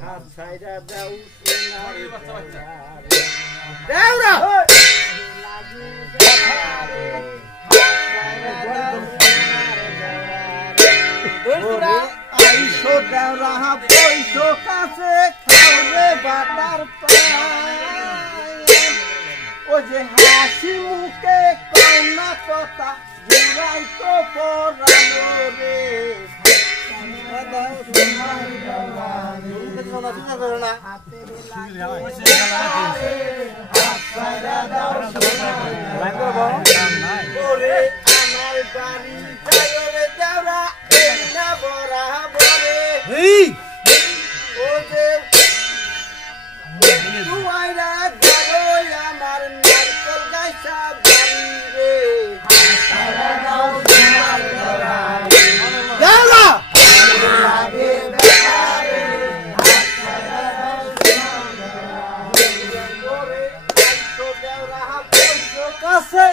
হাত ছাইরা দাও সোনার দেওরা ওরে আইসো দেওরা পয়সো কাছে খাওরে বাটার পায় ও যে হাসি মুখে কন্যা কথা জোড়াই তো পরানো রে আমার নারকল গাইছা বাড়ি রে কাছে